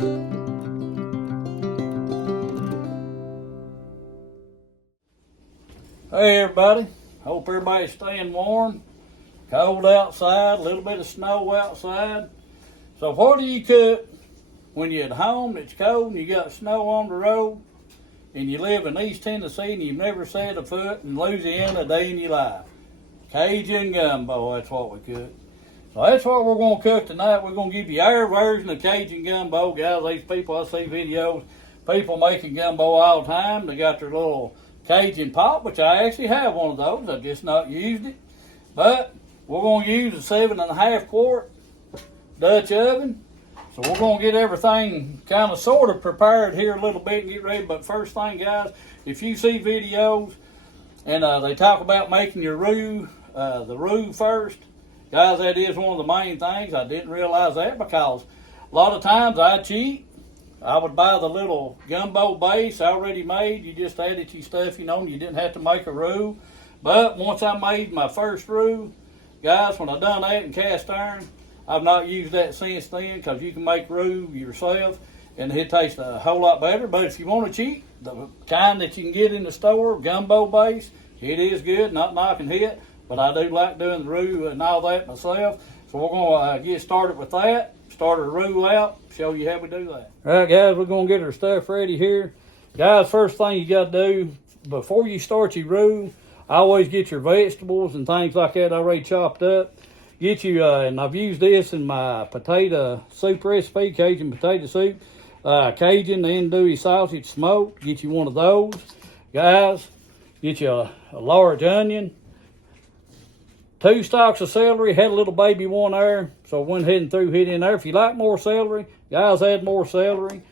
Hey everybody, hope everybody's staying warm. Cold outside, a little bit of snow outside. So what do you cook when you're at home, it's cold and you got snow on the road, and you live in East Tennessee and you've never set a foot in Louisiana a day in your life? Cajun gumbo, that's what we cook. So that's what we're going to cook tonight. We're going to give you our version of Cajun gumbo. Guys, these people, I see videos, people making gumbo all the time. They got their little Cajun pot, which I actually have one of those. I've just not used it. But we're going to use a 7.5 quart Dutch oven. So we're going to get everything kind of sort of prepared here a little bit and get ready. But first thing, guys, if you see videos and they talk about making your roux, the roux first, guys, that is one of the main things. I didn't realize that because a lot of times I cheat. I would buy the little gumbo base already made. You just added your stuff, you know, and you didn't have to make a roux. But once I made my first roux, guys, when I done that in cast iron, I've not used that since then because you can make roux yourself and it tastes a whole lot better. But if you want to cheat, the kind that you can get in the store, gumbo base, it is good, not knocking it. But I do like doing the roux and all that myself. So we're going to get started with that. Start our roux out, show you how we do that. All right, guys, we're going to get our stuff ready here. Guys, first thing you got to do, before you start your roux, I always get your vegetables and things like that already chopped up. Get you, and I've used this in my potato soup recipe, Cajun potato soup. Cajun andouille sausage smoked. Get you one of those. Guys, get you a large onion. 2 stalks of celery, had a little baby one there, so I went ahead and threw it in there. If you like more celery, guys, add more celery.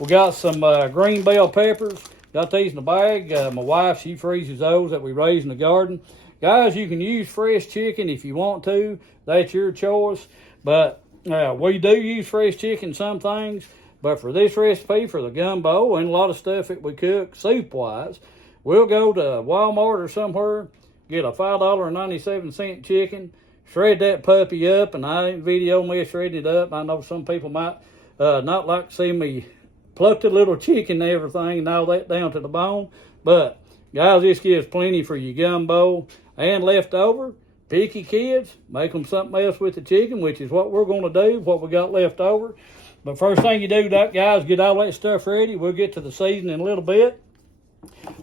We got some green bell peppers. Got these in the bag. My wife, she freezes those that we raise in the garden. Guys, you can use fresh chicken if you want to. That's your choice. But we do use fresh chicken some things. But for this recipe, for the gumbo and a lot of stuff that we cook soup-wise, we'll go to Walmart or somewhere, get a $5.97 chicken, shred that puppy up, and I didn't video me shredded up. I know some people might not like to see me pluck the little chicken and everything and all that down to the bone. But, guys, this gives plenty for your gumbo and leftover. Picky kids, make them something else with the chicken, which is what we're going to do, what we got left over. But first thing you do, guys, get all that stuff ready. We'll get to the seasoning in a little bit.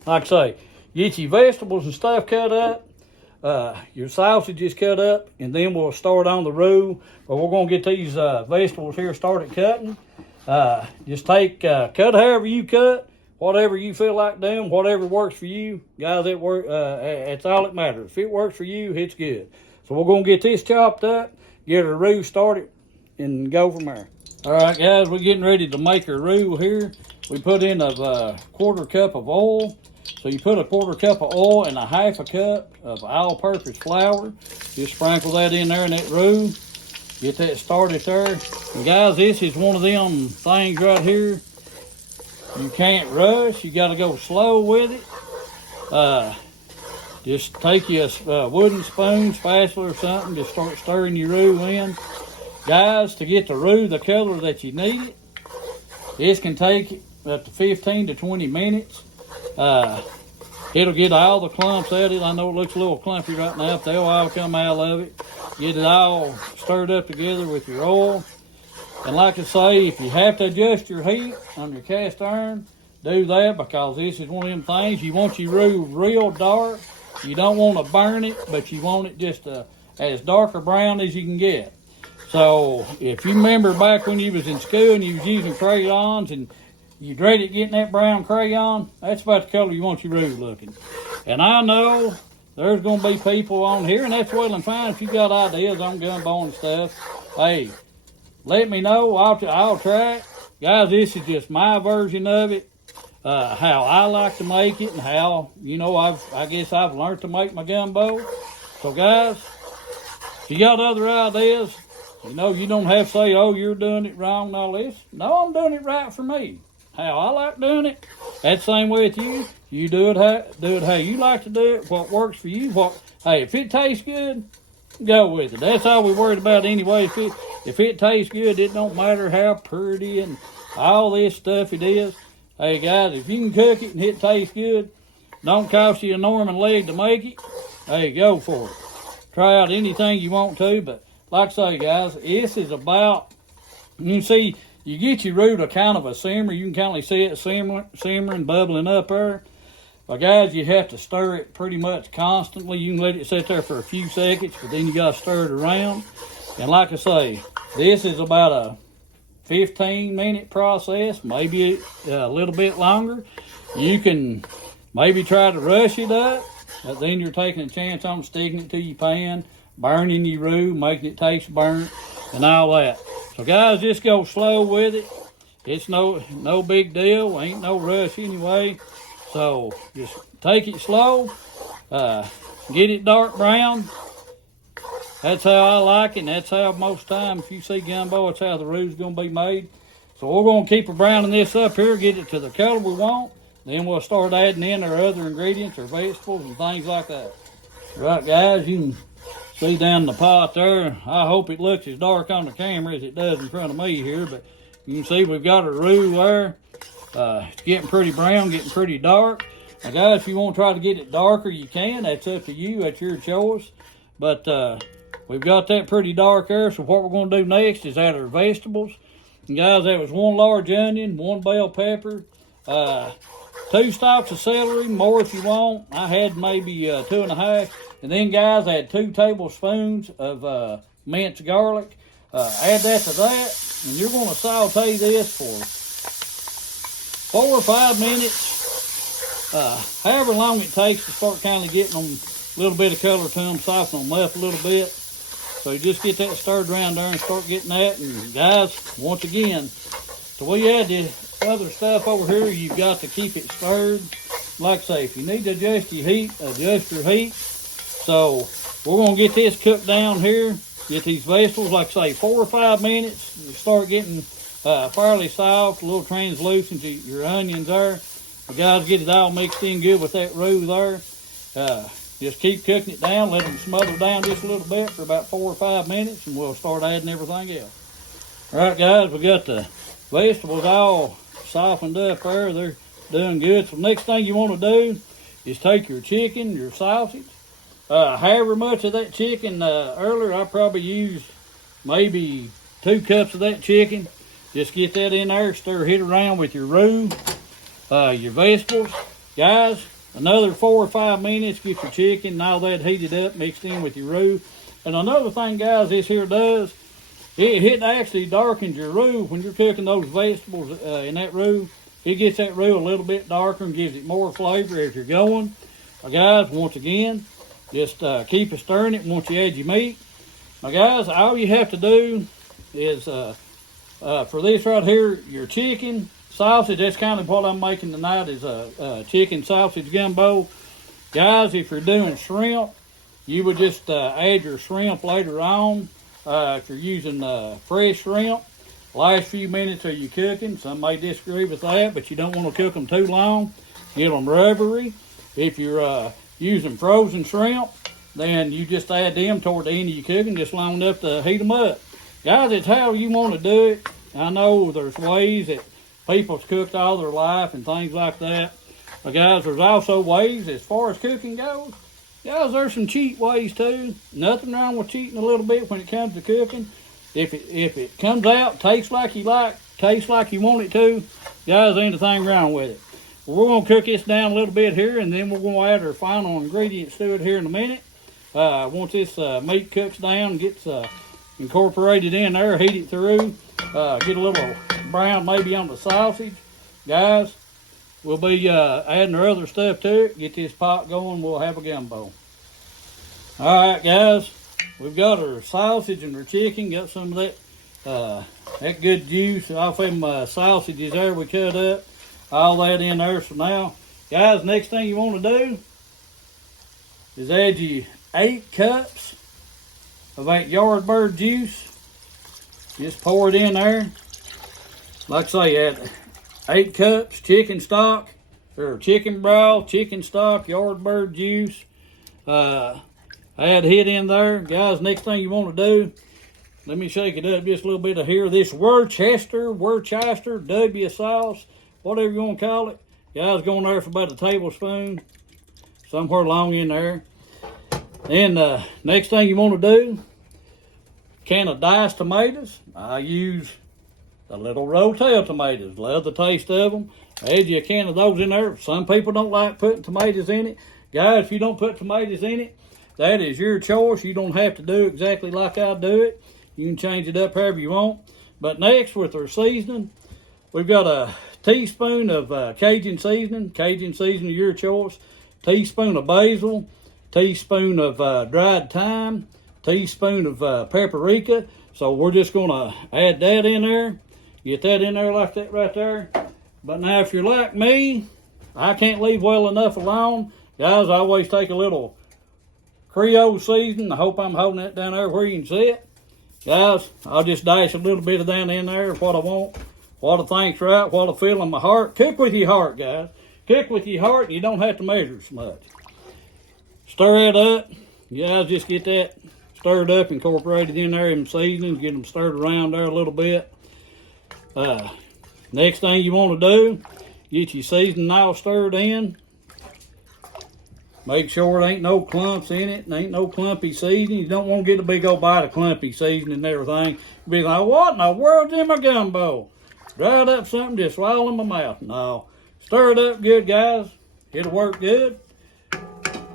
Like I say, get your vegetables and stuff cut up, your sausages cut up, and then we'll start on the roux. But we're going to get these vegetables here started cutting. Just cut however you cut, whatever you feel like doing, whatever works for you. Guys, that's all that matters. If it works for you, it's good. So we're going to get this chopped up, get our roux started, and go from there. All right, guys, we're getting ready to make our roux here. We put in a 1/4 cup of oil. So you put a 1/4 cup of oil and a 1/2 cup of all-purpose flour. Just sprinkle that in there in that roux. Get that started there. And guys, this is one of them things right here. You can't rush. You got to go slow with it. Just take you a wooden spoon, spatula or something. Just start stirring your roux in. Guys, to get the roux the color that you need it, this can take up to 15 to 20 minutes. It'll get all the clumps out of it. I know it looks a little clumpy right now, but they'll all come out of it. Get it all stirred up together with your oil. And like I say, if you have to adjust your heat on your cast iron, do that, because this is one of them things. You want your roux real dark. You don't want to burn it, but you want it just as dark or brown as you can get. So if you remember back when you was in school and you was using crayons and you dreaded getting that brown crayon, that's about the color you want your roux looking. And I know there's going to be people on here, and that's well and fine if you got ideas on gumbo and stuff. Hey, let me know. I'll try it. Guys, this is just my version of it, how I like to make it, and how, you know, I guess I've learned to make my gumbo. So, guys, if you got other ideas, you know, you don't have to say, oh, you're doing it wrong and all this. No, I'm doing it right for me. How I like doing it. That's the same way with you. You do it how you like to do it, what works for you. Hey, if it tastes good, go with it. That's all we're worried about anyway. If it tastes good, it don't matter how pretty and all this stuff it is. Hey guys, if you can cook it and it tastes good, don't cost you an arm and leg to make it, hey, go for it. Try out anything you want to, but like I say, guys, this is about, you can see, you get your roux to kind of a simmer. You can kind of see it simmering, bubbling up there. But guys, you have to stir it pretty much constantly. You can let it sit there for a few seconds, but then you got to stir it around. And like I say, this is about a 15-minute process, maybe a little bit longer. You can maybe try to rush it up, but then you're taking a chance on sticking it to your pan, burning your roux, making it taste burnt, and all that. So guys, just go slow with it. It's no big deal. Ain't no rush anyway. So just take it slow. Get it dark brown. That's how I like it, and that's how most times if you see gumbo, it's how the roux is going to be made. So we're going to keep browning this up here, get it to the color we want. Then we'll start adding in our other ingredients, our vegetables, and things like that. Right, guys, you can see down in the pot there. I hope it looks as dark on the camera as it does in front of me here, but you can see we've got our roux there. It's getting pretty brown, getting pretty dark. Now, guys, if you want to try to get it darker, you can. That's up to you. That's your choice. But we've got that pretty dark there, so what we're going to do next is add our vegetables. And guys, that was 1 large onion, 1 bell pepper, 2 stalks of celery, more if you want. I had maybe 2.5. And then, guys, I had 2 tablespoons of minced garlic. Add that to that, and you're going to saute this for 4 or 5 minutes. However long it takes to start kind of getting them a little bit of color to them, soften them up a little bit. So you just get that stirred around there and start getting that. And guys, once again, so we add this other stuff over here, you've got to keep it stirred. Like I say, if you need to adjust your heat, adjust your heat. So we're going to get this cooked down here. Get these vegetables, like I say, 4 or 5 minutes. Start getting fairly soft, a little translucent, your onions there. You guys get it all mixed in good with that roux there. Just keep cooking it down, let them smother down just a little bit for about 4 or 5 minutes, and we'll start adding everything else. All right, guys, we got the vegetables all softened up there. They're doing good. So next thing you want to do is take your chicken, your sausage. However much of that chicken, earlier I probably used maybe 2 cups of that chicken. Just get that in there, stir it around with your roux, your vegetables. Guys, another 4 or 5 minutes, get your chicken and all that heated up, mixed in with your roux. And another thing, guys, this here does, it actually darkens your roux when you're cooking those vegetables in that roux. It gets that roux a little bit darker and gives it more flavor as you're going. Guys, once again, just keep it stirring it once you add your meat. Now, guys, all you have to do is, for this right here, your chicken, sausage, that's kind of what I'm making tonight, is a chicken sausage gumbo. Guys, if you're doing shrimp, you would just add your shrimp later on. If you're using fresh shrimp, last few minutes of your cooking, some may disagree with that, but you don't want to cook them too long, get them rubbery. If you're using frozen shrimp, then you just add them toward the end of your cooking, just long enough to heat them up. Guys, it's how you want to do it. I know there's ways that people's cooked all their life and things like that. But guys, there's also ways as far as cooking goes. Guys, there's some cheat ways too. Nothing wrong with cheating a little bit when it comes to cooking. If it comes out, tastes like you want it to, guys, ain't a thing wrong with it. We're going to cook this down a little bit here, and then we're going to add our final ingredients to it here in a minute. Once this meat cooks down and gets incorporated in there, heat it through, get a little brown maybe on the sausage. Guys, we'll be adding our other stuff to it. Get this pot going, we'll have a gumbo. All right, guys, we've got our sausage and our chicken. Got some of that good juice off them sausages there we cut up. All that in there. So now, guys, next thing you want to do is add you 8 cups of that Yardbird juice. Just pour it in there. Like I say, add 8 cups chicken stock, or chicken broth, chicken stock, Yardbird juice. Add it in there. Guys, next thing you want to do Let me shake it up just a little bit of here. This Worcester W sauce, whatever you want to call it. Guys, going there for about a tablespoon, somewhere along in there. And next thing you want to do, can of diced tomatoes. I use the little Rotel tomatoes. Love the taste of them. Add you a can of those in there. Some people don't like putting tomatoes in it. Guys, if you don't put tomatoes in it, that is your choice. You don't have to do exactly like I do it. You can change it up however you want. But next, with our seasoning, we've got a teaspoon of Cajun seasoning. Cajun seasoning, your choice. Teaspoon of basil. Teaspoon of dried thyme. Teaspoon of paprika. So we're just going to add that in there. Get that in there like that right there. But now if you're like me, I can't leave well enough alone. Guys, I always take a little Creole seasoning. I hope I'm holding that down there where you can see it. Guys, I'll just dash a little bit of that in there, what I want, what I think's right, what I feel in my heart. Cook with your heart, guys. Cook with your heart. You don't have to measure so much. Stir it up. You guys just get that stirred up, incorporated in there in seasonings. Get them stirred around there a little bit. Next thing you want to do, get your seasoning all stirred in. Make sure there ain't no clumps in it. There ain't no clumpy seasoning. You don't want to get a big old bite of clumpy seasoning and everything. Be like, what in the world's in my gumbo? Dried up something just swallow in my mouth. No. Stir it up good, guys. It'll work good.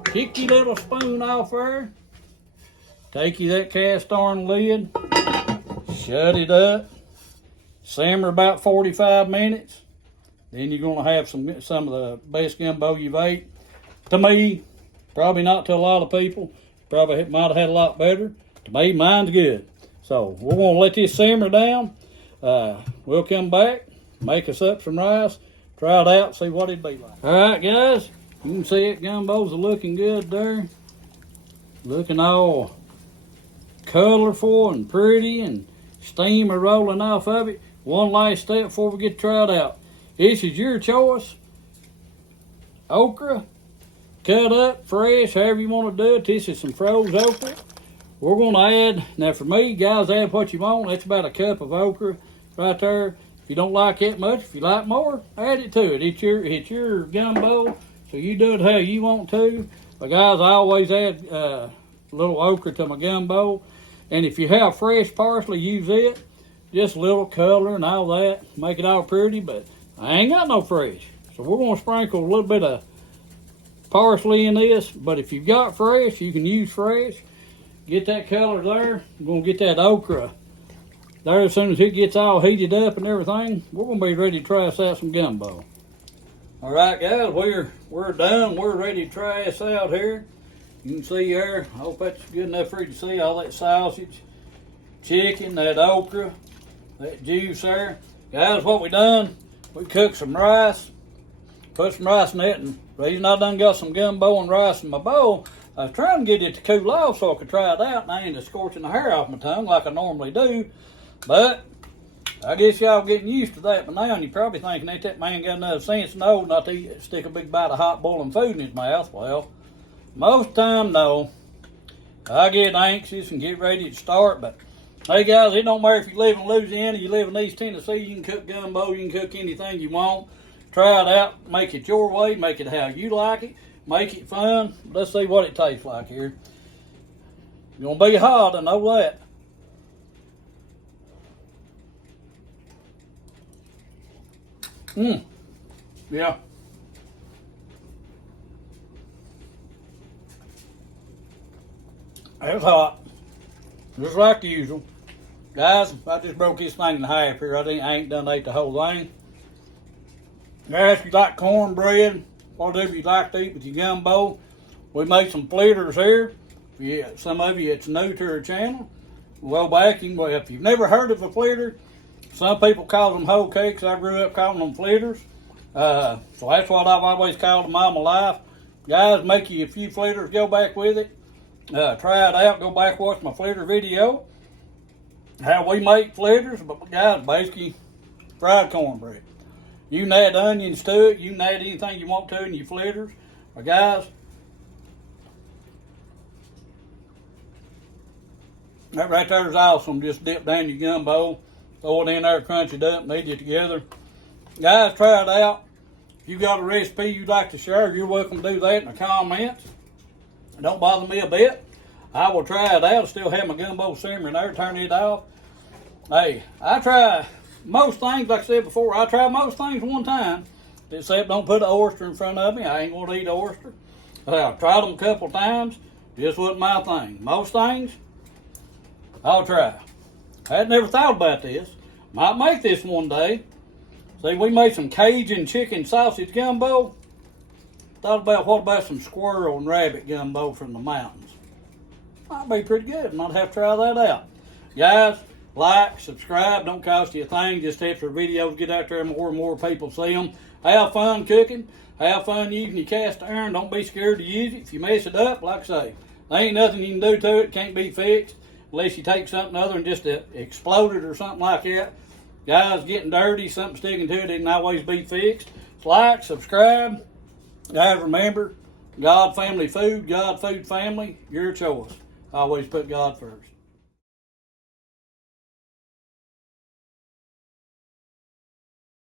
Kick your little spoon off there. Take you that cast iron lid. Shut it up. Simmer about 45 minutes. Then you're going to have some of the best gumbo you've ate. To me, probably not to a lot of people. Probably might have had a lot better. To me, mine's good. So we're going to let this simmer down. We'll come back, make us up some rice, try it out, see what it'd be like. All right, guys. You can see it. Gumbos are looking good there. Looking all colorful and pretty, and steam are rolling off of it. One last step before we get to try it out. This is your choice. Okra, cut up, fresh, however you want to do it. This is some froze okra. We're going to add, now for me, guys, add what you want. That's about a cup of okra right there. If you don't like it much, if you like more, add it to it. It's your gumbo, so you do it how you want to. But guys, I always add a little okra to my gumbo. And if you have fresh parsley, use it. Just a little color and all that. Make it all pretty, but I ain't got no fresh. So we're going to sprinkle a little bit of parsley in this. But if you've got fresh, you can use fresh. Get that color there. We're going to get that okra there. As soon as it gets all heated up and everything, we're going to be ready to try us out some gumbo. All right, guys, we're done. We're ready to try this out here. You can see here, I hope that's good enough for you to see, all that sausage, chicken, that okra, that juice there. Guys, what we done, we cooked some rice, put some rice in it, and the reason I done got some gumbo and rice in my bowl, I was trying to get it to cool off so I could try it out, and I ended up scorching the hair off my tongue like I normally do. But I guess y'all getting used to that by now, and you're probably thinking, ain't that man got enough sense no not to stick a big bite of hot boiling food in his mouth? Well, most time, no. I get anxious and get ready to start, but hey guys, it don't matter if you live in Louisiana, you live in East Tennessee, you can cook gumbo, you can cook anything you want. Try it out, make it your way, make it how you like it, make it fun. Let's see what it tastes like here. It's gonna be hot, I know that. Yeah. It's hot, just like usual. Guys, I just broke this thing in half here. I ain't done ate the whole thing. Guys, if you like cornbread, whatever you like to eat with your gumbo, we made some flitters here. Some of you that's new to our channel, well back, if you've never heard of a flitter, some people call them whole cakes. I grew up calling them flitters. So that's what I've always called them all my life. Guys, make you a few flitters, go back with it. Try it out, go back watch my flitter video. How we make flitters, but guys, basically fried cornbread. You can add onions to it, you can add anything you want to in your flitters. But guys, That right there is awesome. Just dip down your gumbo, throw it in there, crunch it up, knead it together. Guys, try it out. If you got a recipe you'd like to share, you're welcome to do that in the comments. It don't bother me a bit. I will try it out. Still have my gumbo simmering there, turn it off. Hey, I try most things, like I said before, I try most things one time. Except don't put an oyster in front of me. I ain't gonna eat oyster. I've tried them a couple times. Just wasn't my thing. Most things, I'll try. I had never thought about this. Might make this one day. See, we made some Cajun chicken sausage gumbo. Thought about what about some squirrel and rabbit gumbo from the mountains. Might be pretty good. Might have to try that out. Guys, like, subscribe. Don't cost you a thing. Just helps our videos get out there, more and more people see them. Have fun cooking. Have fun using your cast iron. Don't be scared to use it. If you mess it up, like I say, there ain't nothing you can do to it. Can't be fixed unless you take something other and just explode it or something like that. Guys, getting dirty, something sticking to it, can always be fixed. Like, subscribe. Guys, remember, God family food, God food family, your choice. Always put God first.